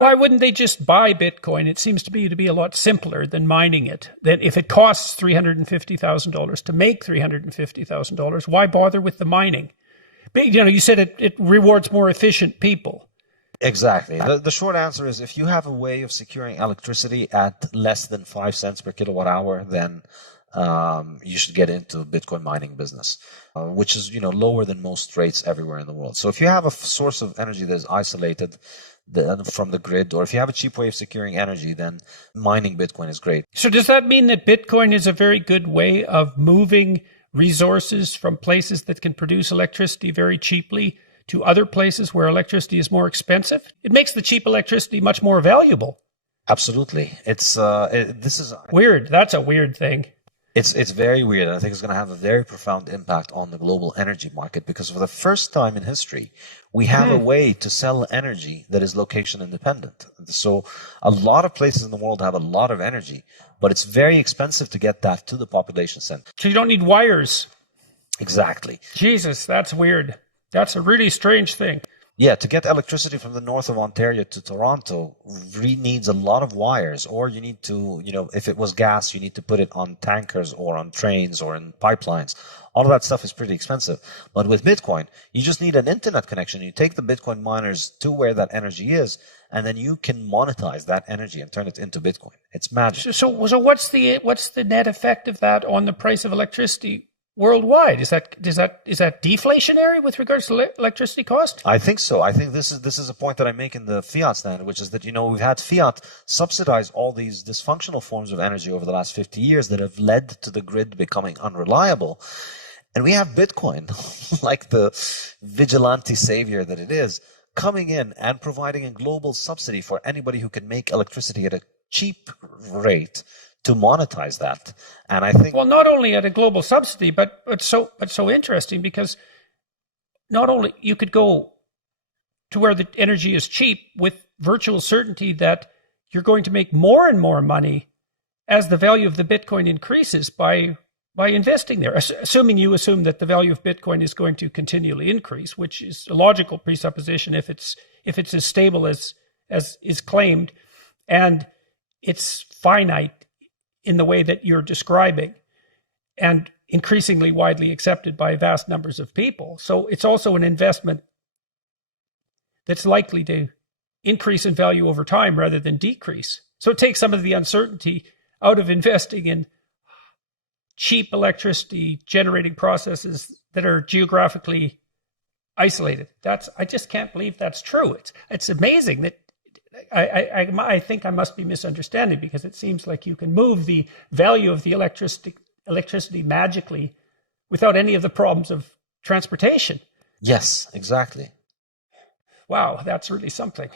Why wouldn't they just buy Bitcoin? It seems to be a lot simpler than mining it. Then if it costs $350,000 to make $350,000, why bother with the mining? But, you said it rewards more efficient people. Exactly. The short answer is if you have a way of securing electricity at less than 5 cents per kilowatt hour, then you should get into Bitcoin mining business, which is lower than most rates everywhere in the world. So if you have a source of energy that is isolated from the grid, or if you have a cheap way of securing energy, then mining Bitcoin is great. So does that mean that Bitcoin is a very good way of moving resources from places that can produce electricity very cheaply to other places where electricity is more expensive? It makes the cheap electricity much more valuable. Absolutely. This is weird. That's a weird thing. It's very weird. I think it's going to have a very profound impact on the global energy market, because for the first time in history, we have a way to sell energy that is location independent. So a lot of places in the world have a lot of energy, but it's very expensive to get that to the population center. So you don't need wires. Exactly. Jesus, that's weird. That's a really strange thing. Yeah, to get electricity from the north of Ontario to Toronto needs a lot of wires, or you need to, if it was gas, you need to put it on tankers or on trains or in pipelines. All of that stuff is pretty expensive. But with Bitcoin, you just need an internet connection. You take the Bitcoin miners to where that energy is, and then you can monetize that energy and turn it into Bitcoin. It's magic. So what's the net effect of that on the price of electricity worldwide? Is that deflationary with regards to electricity cost? I think so. I think this is a point that I make in the Fiat Standard, which is that we've had Fiat subsidize all these dysfunctional forms of energy over the last 50 years that have led to the grid becoming unreliable. And we have Bitcoin, like the vigilante savior that it is, coming in and providing a global subsidy for anybody who can make electricity at a cheap rate to monetize that. And I think, well, not only at a global subsidy, but so interesting, because not only you could go to where the energy is cheap with virtual certainty that you're going to make more and more money as the value of the Bitcoin increases by investing there, assuming that the value of Bitcoin is going to continually increase, which is a logical presupposition if it's as stable as is claimed, and it's finite in the way that you're describing, and increasingly widely accepted by vast numbers of people. So it's also an investment that's likely to increase in value over time rather than decrease. So it takes some of the uncertainty out of investing in cheap electricity generating processes that are geographically isolated. I just can't believe that's true. It's amazing that I think I must be misunderstanding, because it seems like you can move the value of the electricity magically without any of the problems of transportation. yes, exactly. Wow, that's really something.